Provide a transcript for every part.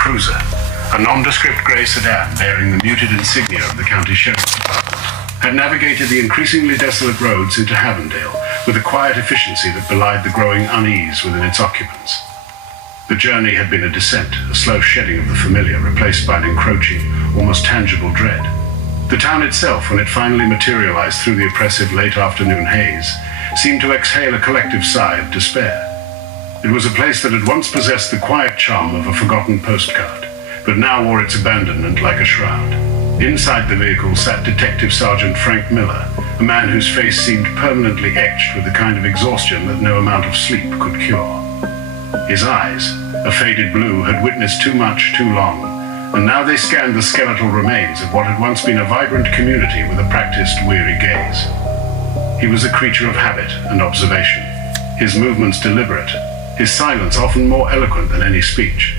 cruiser, a nondescript grey sedan bearing the muted insignia of the county sheriff's department, had navigated the increasingly desolate roads into Havendale with a quiet efficiency that belied the growing unease within its occupants. The journey had been a descent, a slow shedding of the familiar, replaced by an encroaching, almost tangible dread. The town itself, when it finally materialized through the oppressive late afternoon haze, seemed to exhale a collective sigh of despair. It was a place that had once possessed the quiet charm of a forgotten postcard, but now wore its abandonment like a shroud. Inside the vehicle sat Detective Sergeant Frank Miller, a man whose face seemed permanently etched with the kind of exhaustion that no amount of sleep could cure. His eyes, a faded blue, had witnessed too much too long, and now they scanned the skeletal remains of what had once been a vibrant community with a practiced, weary gaze. He was a creature of habit and observation, his movements deliberate, his silence often more eloquent than any speech.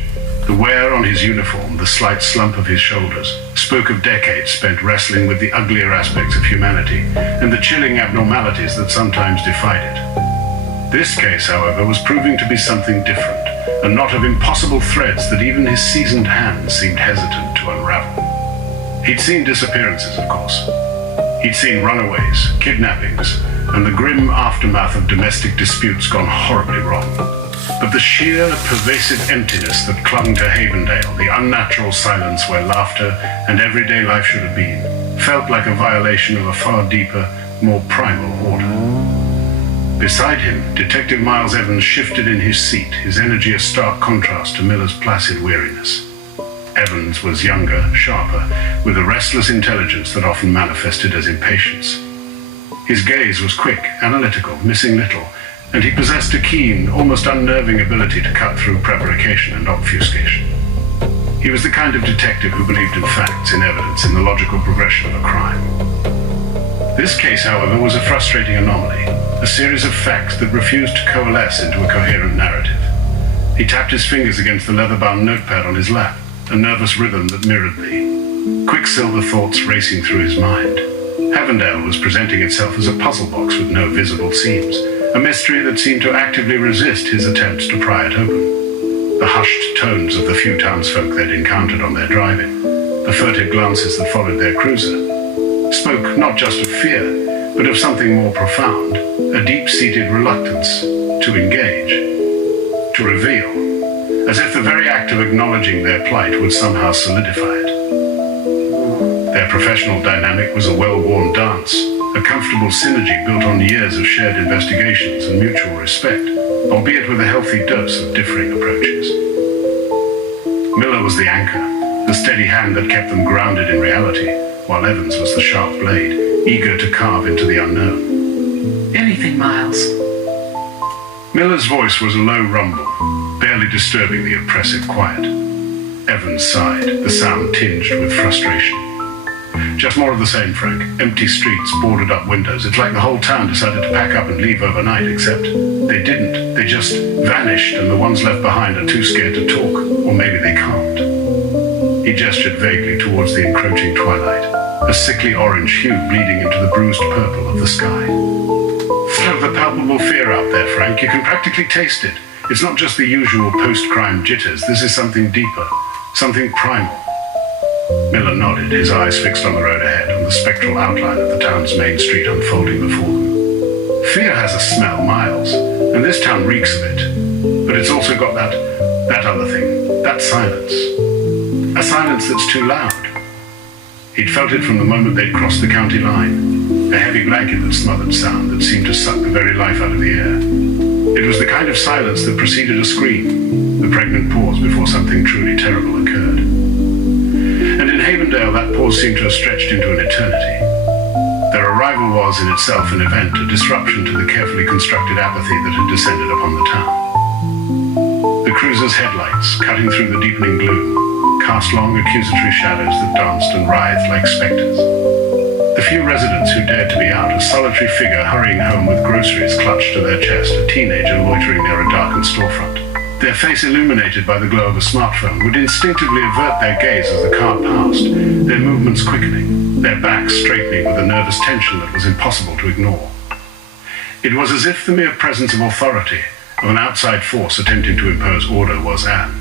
The wear on his uniform, the slight slump of his shoulders, spoke of decades spent wrestling with the uglier aspects of humanity and the chilling abnormalities that sometimes defied it. This case, however, was proving to be something different, a knot of impossible threads that even his seasoned hands seemed hesitant to unravel. He'd seen disappearances, of course. He'd seen runaways, kidnappings, and the grim aftermath of domestic disputes gone horribly wrong. But the sheer, pervasive emptiness that clung to Havendale, the unnatural silence where laughter and everyday life should have been, felt like a violation of a far deeper, more primal order. Beside him, Detective Miles Evans shifted in his seat, his energy a stark contrast to Miller's placid weariness. Evans was younger, sharper, with a restless intelligence that often manifested as impatience. His gaze was quick, analytical, missing little, and he possessed a keen, almost unnerving ability to cut through prevarication and obfuscation. He was the kind of detective who believed in facts, in evidence, in the logical progression of a crime. This case, however, was a frustrating anomaly, a series of facts that refused to coalesce into a coherent narrative. He tapped his fingers against the leather-bound notepad on his lap, a nervous rhythm that mirrored me. Quicksilver thoughts racing through his mind. Havendale was presenting itself as a puzzle box with no visible seams, a mystery that seemed to actively resist his attempts to pry it open. The hushed tones of the few townsfolk they'd encountered on their drive-in, the furtive glances that followed their cruiser, spoke not just of fear, but of something more profound, a deep-seated reluctance to engage, to reveal, as if the very act of acknowledging their plight would somehow solidify it. Their professional dynamic was a well-worn dance, a comfortable synergy built on years of shared investigations and mutual respect, albeit with a healthy dose of differing approaches. Miller was the anchor, the steady hand that kept them grounded in reality, while Evans was the sharp blade, eager to carve into the unknown. Anything, Miles. Miller's voice was a low rumble, barely disturbing the oppressive quiet. Evans sighed, the sound tinged with frustration. Just more of the same, Frank. Empty streets, boarded up windows. It's like the whole town decided to pack up and leave overnight, except they didn't. They just vanished, and the ones left behind are too scared to talk, or maybe they can't. He gestured vaguely towards the encroaching twilight, a sickly orange hue bleeding into the bruised purple of the sky. Full of the palpable fear out there, Frank. You can practically taste it. It's not just the usual post-crime jitters. This is something deeper, something primal. Miller nodded, his eyes fixed on the road ahead, on the spectral outline of the town's main street unfolding before them. Fear has a smell, Miles, and this town reeks of it. But it's also got that other thing, that silence. A silence that's too loud. He'd felt it from the moment they'd crossed the county line, a heavy blanket that smothered sound that seemed to suck the very life out of the air. It was the kind of silence that preceded a scream, the pregnant pause before something truly terrible occurred. And in Havendale, that pause seemed to have stretched into an eternity. Their arrival was in itself an event, a disruption to the carefully constructed apathy that had descended upon the town. The cruiser's headlights, cutting through the deepening gloom, cast long accusatory shadows that danced and writhed like specters. The few residents who dared to be out, a solitary figure hurrying home with groceries clutched to their chest, a teenager loitering near a darkened storefront. Their face illuminated by the glow of a smartphone, would instinctively avert their gaze as the car passed, their movements quickening, their backs straightening with a nervous tension that was impossible to ignore. It was as if the mere presence of authority, of an outside force attempting to impose order, was an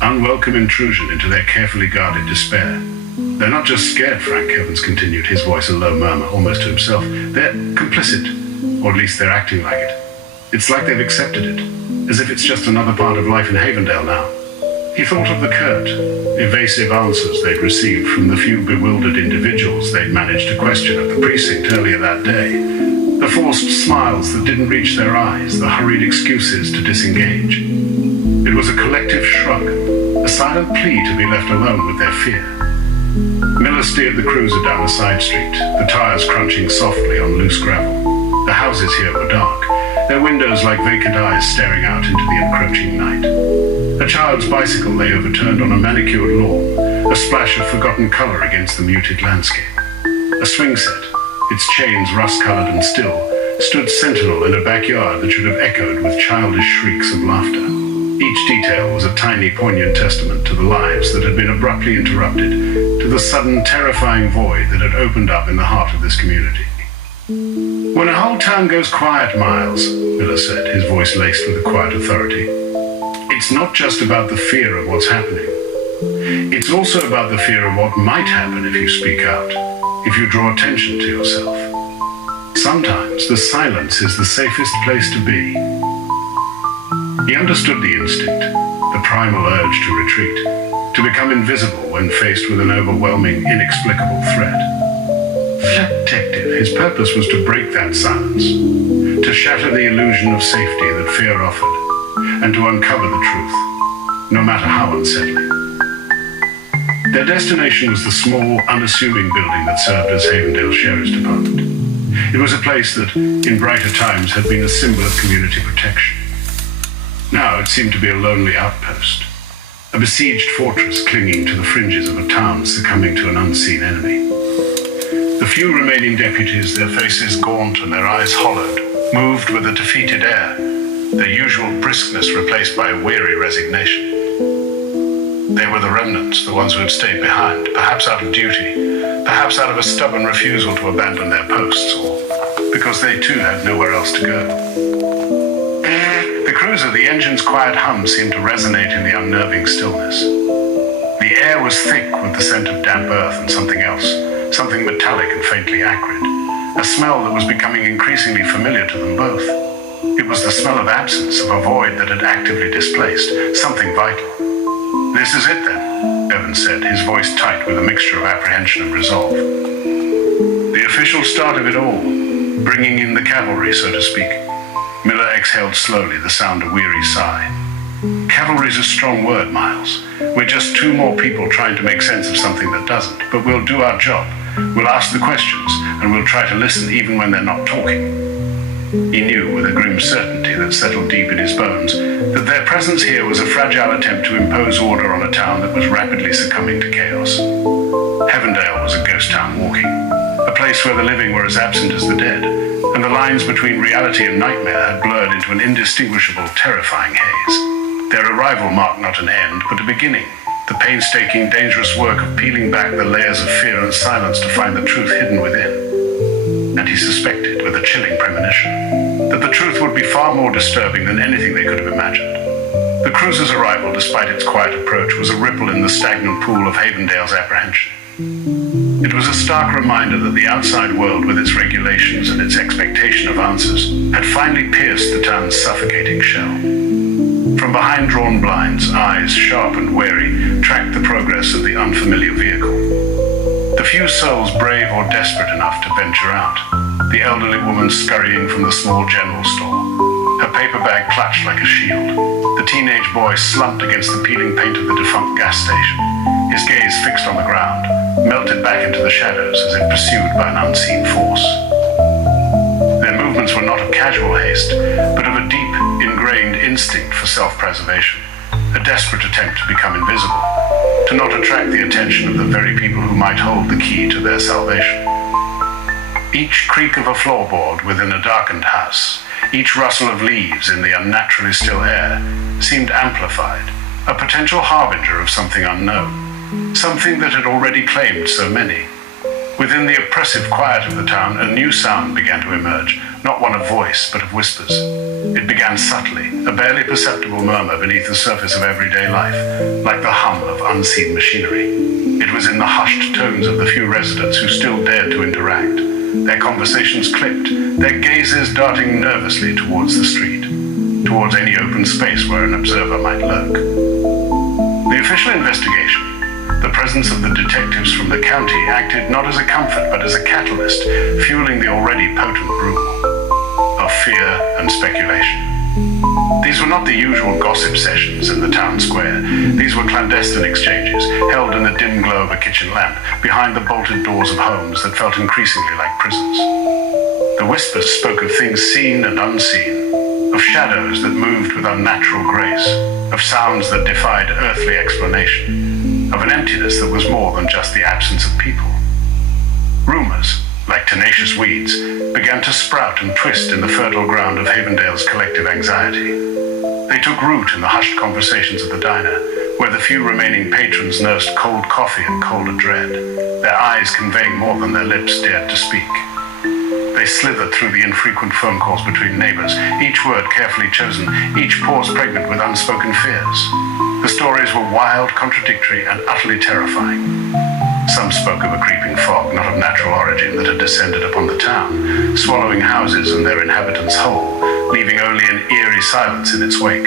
unwelcome intrusion into their carefully guarded despair. They're not just scared, Frank, Evans continued, his voice a low murmur, almost to himself. They're complicit, or at least they're acting like it. It's like they've accepted it, as if it's just another part of life in Havendale now. He thought of the curt, evasive answers they'd received from the few bewildered individuals they'd managed to question at the precinct earlier that day. The forced smiles that didn't reach their eyes, the hurried excuses to disengage. It was a collective shrug, a silent plea to be left alone with their fear. Miller steered the cruiser down a side street, the tires crunching softly on loose gravel. The houses here were dark, their windows like vacant eyes staring out into the encroaching night. A child's bicycle lay overturned on a manicured lawn, a splash of forgotten color against the muted landscape. A swing set, its chains rust-colored and still, stood sentinel in a backyard that should have echoed with childish shrieks of laughter. Each detail was a tiny, poignant testament to the lives that had been abruptly interrupted, to the sudden, terrifying void that had opened up in the heart of this community. When a whole town goes quiet, Miles, Miller said, his voice laced with a quiet authority, it's not just about the fear of what's happening. It's also about the fear of what might happen if you speak out, if you draw attention to yourself. Sometimes the silence is the safest place to be. He understood the instinct, the primal urge to retreat, to become invisible when faced with an overwhelming, inexplicable threat. Detective, his purpose was to break that silence, to shatter the illusion of safety that fear offered, and to uncover the truth, no matter how unsettling. Their destination was the small, unassuming building that served as Havendale Sheriff's Department. It was a place that, in brighter times, had been a symbol of community protection. Now it seemed to be a lonely outpost, a besieged fortress clinging to the fringes of a town succumbing to an unseen enemy. The few remaining deputies, their faces gaunt and their eyes hollowed, moved with a defeated air, their usual briskness replaced by a weary resignation. They were the remnants, the ones who had stayed behind, perhaps out of duty, perhaps out of a stubborn refusal to abandon their posts, or because they too had nowhere else to go. The cruiser, the engine's quiet hum seemed to resonate in the unnerving stillness. The air was thick with the scent of damp earth and something else, something metallic and faintly acrid, a smell that was becoming increasingly familiar to them both. It was the smell of absence, of a void that had actively displaced, something vital. This is it then, Evans said, his voice tight with a mixture of apprehension and resolve. The official start of it all, bringing in the cavalry, so to speak. Miller exhaled slowly, the sound a weary sigh. Cavalry's a strong word, Miles. We're just two more people trying to make sense of something that doesn't, but we'll do our job. We'll ask the questions, and we'll try to listen even when they're not talking. He knew with a grim certainty that settled deep in his bones that their presence here was a fragile attempt to impose order on a town that was rapidly succumbing to chaos. Havendale was a ghost town walking, a place where the living were as absent as the dead, and the lines between reality and nightmare had blurred into an indistinguishable, terrifying haze. Their arrival marked not an end, but a beginning, the painstaking, dangerous work of peeling back the layers of fear and silence to find the truth hidden within. And he suspected, with a chilling premonition, that the truth would be far more disturbing than anything they could have imagined. The cruiser's arrival, despite its quiet approach, was a ripple in the stagnant pool of Havendale's apprehension. It was a stark reminder that the outside world, with its regulations and its expectation of answers, had finally pierced the town's suffocating shell. From behind drawn blinds, eyes, sharp and wary, tracked the progress of the unfamiliar vehicle. The few souls brave or desperate enough to venture out, the elderly woman scurrying from the small general store, her paper bag clutched like a shield, the teenage boy slumped against the peeling paint of the defunct gas station, his gaze fixed on the ground, melted back into the shadows as if pursued by an unseen force. Their movements were not of casual haste, but of a deep, ingrained instinct for self-preservation, a desperate attempt to become invisible, to not attract the attention of the very people who might hold the key to their salvation. Each creak of a floorboard within a darkened house, each rustle of leaves in the unnaturally still air, seemed amplified, a potential harbinger of something unknown, something that had already claimed so many. Within the oppressive quiet of the town, a new sound began to emerge, not one of voice, but of whispers. It began subtly, a barely perceptible murmur beneath the surface of everyday life, like the hum of unseen machinery. It was in the hushed tones of the few residents who still dared to interact, their conversations clipped, their gazes darting nervously towards the street, towards any open space where an observer might lurk. The official investigation, the presence of the detectives from the county, acted not as a comfort but as a catalyst, fueling the already potent brew of fear and speculation. These were not the usual gossip sessions in the town square. These were clandestine exchanges, held in the dim glow of a kitchen lamp, behind the bolted doors of homes that felt increasingly like prisons. The whispers spoke of things seen and unseen, of shadows that moved with unnatural grace, of sounds that defied earthly explanation, of an emptiness that was more than just the absence of people. Rumors, like tenacious weeds, began to sprout and twist in the fertile ground of Havendale's collective anxiety. They took root in the hushed conversations of the diner, where the few remaining patrons nursed cold coffee and colder dread, their eyes conveying more than their lips dared to speak. They slithered through the infrequent phone calls between neighbors, each word carefully chosen, each pause pregnant with unspoken fears. The stories were wild, contradictory, and utterly terrifying. Some spoke of a creeping fog, not of natural origin, that had descended upon the town, swallowing houses and their inhabitants whole, leaving only an eerie silence in its wake.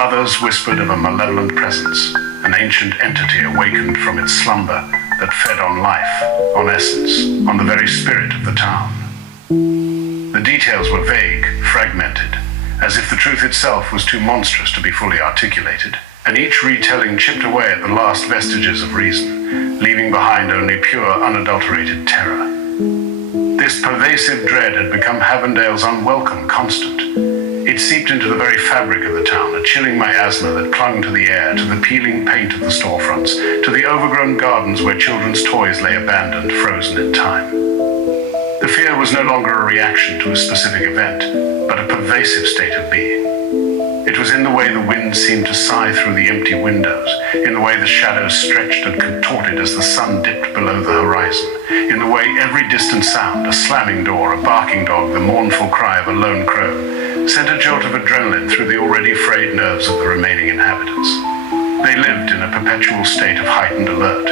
Others whispered of a malevolent presence, an ancient entity awakened from its slumber that fed on life, on essence, on the very spirit of the town. The details were vague, fragmented, as if the truth itself was too monstrous to be fully articulated, and each retelling chipped away at the last vestiges of reason, leaving behind only pure, unadulterated terror. This pervasive dread had become Havendale's unwelcome constant. It seeped into the very fabric of the town, a chilling miasma that clung to the air, to the peeling paint of the storefronts, to the overgrown gardens where children's toys lay abandoned, frozen in time. The fear was no longer a reaction to a specific event, but a pervasive state of being. It was in the way the wind seemed to sigh through the empty windows, in the way the shadows stretched and contorted as the sun dipped below the horizon, in the way every distant sound, a slamming door, a barking dog, the mournful cry of a lone crow, sent a jolt of adrenaline through the already frayed nerves of the remaining inhabitants. They lived in a perpetual state of heightened alert,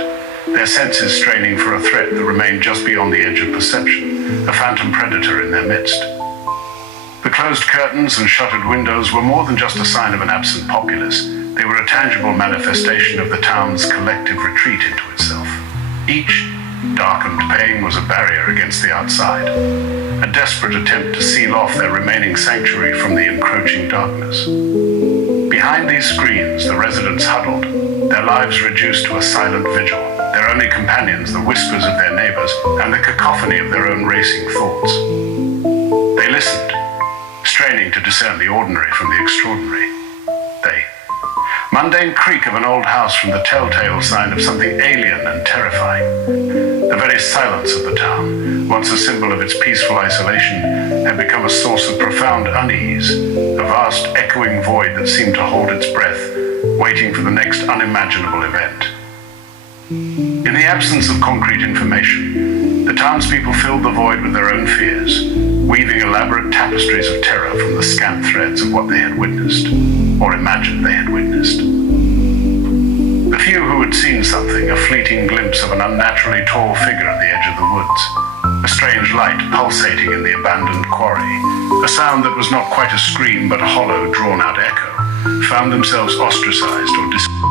their senses straining for a threat that remained just beyond the edge of perception, a phantom predator in their midst. The closed curtains and shuttered windows were more than just a sign of an absent populace. They were a tangible manifestation of the town's collective retreat into itself. Each darkened pane was a barrier against the outside, a desperate attempt to seal off their remaining sanctuary from the encroaching darkness. Behind these screens, the residents huddled, their lives reduced to a silent vigil, their only companions the whispers of their neighbors and the cacophony of their own racing thoughts. They listened, straining to discern the ordinary from the extraordinary. Mundane creak of an old house from the telltale sign of something alien and terrifying. The very silence of the town, once a symbol of its peaceful isolation, had become a source of profound unease, a vast echoing void that seemed to hold its breath, waiting for the next unimaginable event. In the absence of concrete information, the townspeople filled the void with their own fears, weaving elaborate tapestries of terror from the scant threads of what they had witnessed, or imagined they had witnessed. The few who had seen something, a fleeting glimpse of an unnaturally tall figure at the edge of the woods, a strange light pulsating in the abandoned quarry, a sound that was not quite a scream but a hollow, drawn-out echo, found themselves ostracized or dismissed.